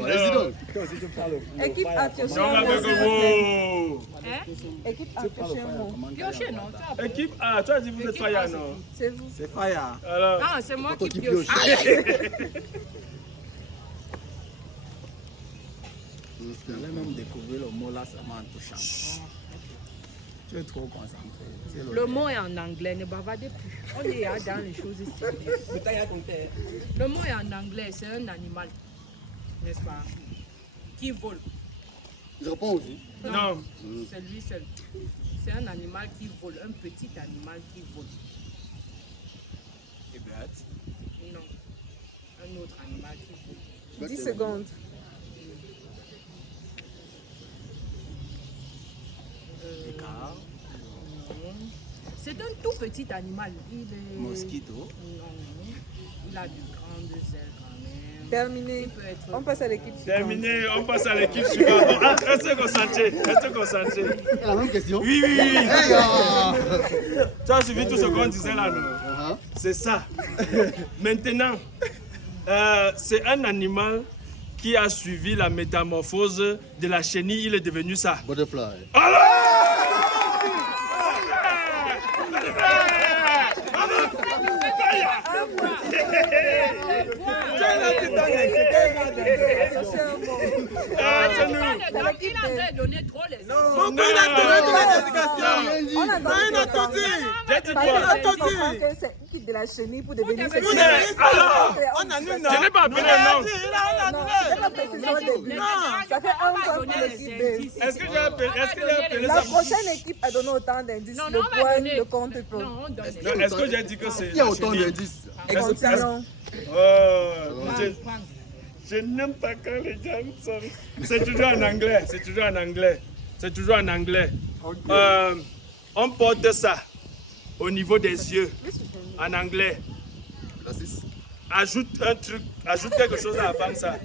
Vas-y donc. Équipe A, piocher un mot. Équipe A, piocher un mot. Piocher, non? Équipe A, tu as dit vous êtes Faya, non? C'est vous. C'est Faya. Alors, Ah, c'est moi qui pioche. J'allais même découvrir le mot là seulement en touchant. Tu es trop concentré. Le mot est en anglais, ne bavardez plus. On est dans les choses ici. Le mot est en anglais, c'est un animal, n'est-ce pas? Qui vole. Je réponds aussi. non. C'est lui seul. C'est un animal qui vole, un petit animal qui vole. Non. Un autre animal qui vole. 10 secondes. Non. C'est un tout petit animal. Il est... Mosquito. Non. Il a de grandes ailes quand même. Terminé. Il peut être... On passe à l'équipe suivante. Terminé, on passe à l'équipe suivante. Ah, restez concentrés, restez concentrés. La même question. Oui, oui, oui. Hey, Tu as suivi tout ce qu'on disait là, non? C'est ça. Maintenant, c'est un animal qui a suivi la métamorphose de la chenille. Il est devenu ça. Butterfly. Il a donné trop les Non, il a donné de la On a Non, il a tout dit. J'ai dit Parce quoi? que je comprends que c'est l'équipe de la chenille pour devenir cette Alors, On a nul, non? je n'ai pas appelé le nom. Non, c'est la précision au début. Ça fait un point pour l'équipe B. Est-ce que j'ai appelé La ça? prochaine équipe a donné autant d'indices. Non, Le on va point donner. ne compte pas. Non, on donne. Non, est-ce que j'ai dit que c'est Il y a la autant chenille? d'indices. Continuons. Oh, Prends. je n'aime pas quand les gens sont... C'est toujours en anglais, c'est toujours en anglais. C'est toujours en anglais. On porte ça au niveau des yeux, en anglais. Raciste. Ajoute un truc, ajoute quelque chose avant ça.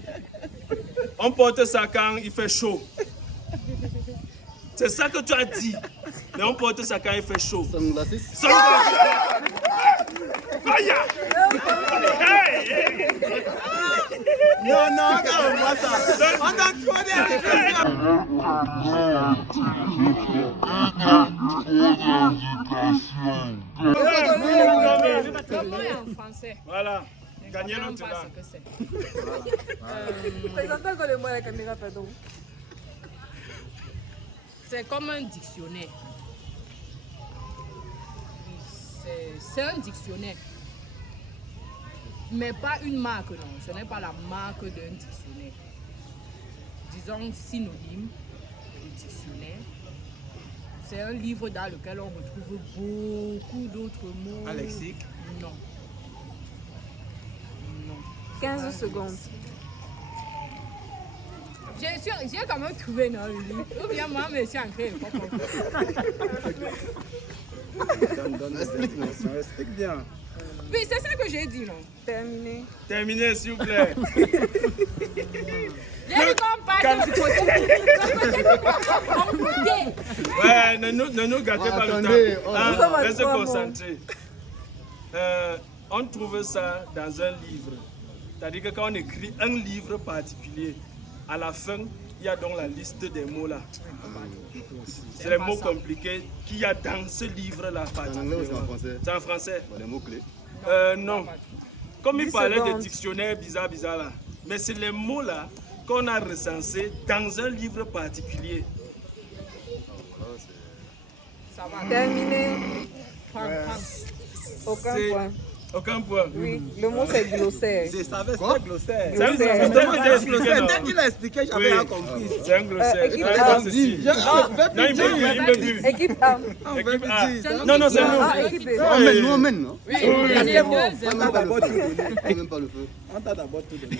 On porte ça quand il fait chaud. C'est ça que tu as dit. Mais on porte ça quand il fait chaud. Sunglasses. Fire! Hey! Non, non, regarde-moi ça. On a trop de Le mot est en français. Voilà, gagnez Je ne l'autre sais pas là. ce que c'est. Présentez encore le mot à la caméra, pardon. C'est comme un dictionnaire. C'est un dictionnaire. Mais pas une marque, non. Ce n'est pas la marque d'un dictionnaire. Disons synonyme de dictionnaire. C'est un livre dans lequel on retrouve beaucoup d'autres mots. Un lexique. Non. Non. 15 secondes. J'ai quand même trouvé non, lui. Ou bien moi, mais c'est ancré. Explique bien. Oui, c'est ça que j'ai dit, non. Terminé. Terminez, s'il vous plaît. J'ai dit qu'on parle du côté. Ouais, ne nous gâtez pas le Attendez, temps. Nous sommes à Restez 3 mots. concentrés. On trouve ça dans un livre. C'est-à-dire que quand on écrit un livre particulier, à la fin, il y a donc la liste des mots là. C'est les mots compliqués qu'il y a dans ce livre-là En anglais ou c'est en particulièrement. français? C'est en français? Les mots-clés. Non. Comme il 10 parlait secondes. des dictionnaires bizarres là. Mais c'est les mots là qu'on a recensés dans un livre particulier. Ça va. Terminé. Prends. Aucun C'est- point. Aucun point. Oui, le mot c'est glossaire. Je savais, c'était glossaire. C'est un Glossaire. glossaire. Justement, c'est glossaire. Dès qu'il a expliqué, j'avais Oui. rien compris. C'est un glossaire. équipe Ouais, A. c'est ceci. Non, il me plus. Équipe A. Équipe A. C'est Non, non, c'est nous. Ah, équipe B. On mène, nous on mène, non? Oui, il y a des mots. On n'a pas le feu. On n'aime pas le feu. On t'a d'abord tout donné.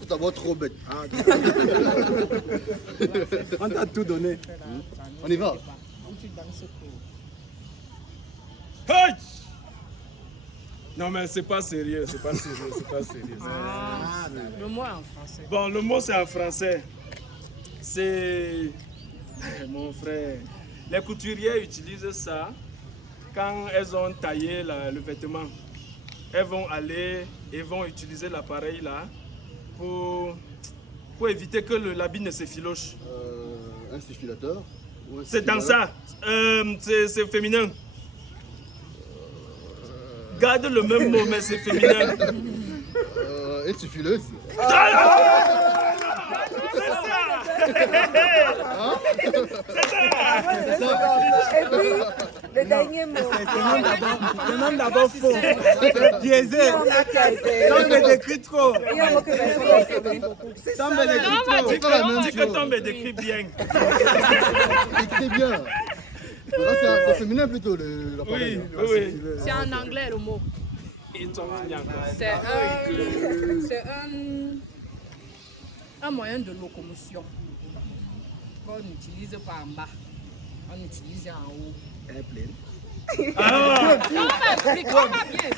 Tout d'abord trop bête. On t'a tout donné. On y va. Hey! Non, mais c'est pas sérieux, c'est pas sérieux, c'est pas sérieux. Le mot est en français. Bon, le mot c'est en français. C'est. Mon frère. Les couturières utilisent ça quand elles ont taillé le vêtement. elles vont aller et vont utiliser l'appareil là pour éviter que l'habit ne s'effiloche. Un suffilateur. C'est dans ça. C'est féminin. Garde le même mot, mais c'est féminin. Une suffileuse. Et puis, le dernier mot. C'est même d'abord faux. C'est biaisé. Tombe décrit trop. Il y a un mot que je écrit beaucoup. Tombe décrit trop. Dis que Tombe décrit bien. Écrit bien. Là, c'est féminin plutôt. Oui, oui. C'est en anglais le mot. C'est un moyen de locomotion qu'on utilise pas en bas, on utilise en haut. Airplane. Non, mais explique-moi bien.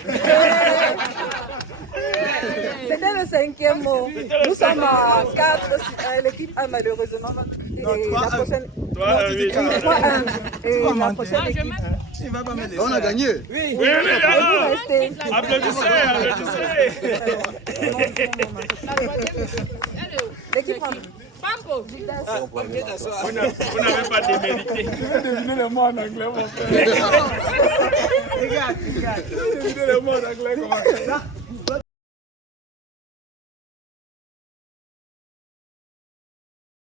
C'était le cinquième mot. Nous sommes à 4. L'équipe A malheureusement. Et la prochaine. 3-1. Et la prochaine équipe. Il va pas me laisser. On a gagné. Oui, Vous restez. applaudissez. L'équipe A. Pampo. Vous n'avez pas démérité. Je vais deviner le mot en anglais, mon frère. Regarde. Je vais deviner le mot en anglais, comment ça.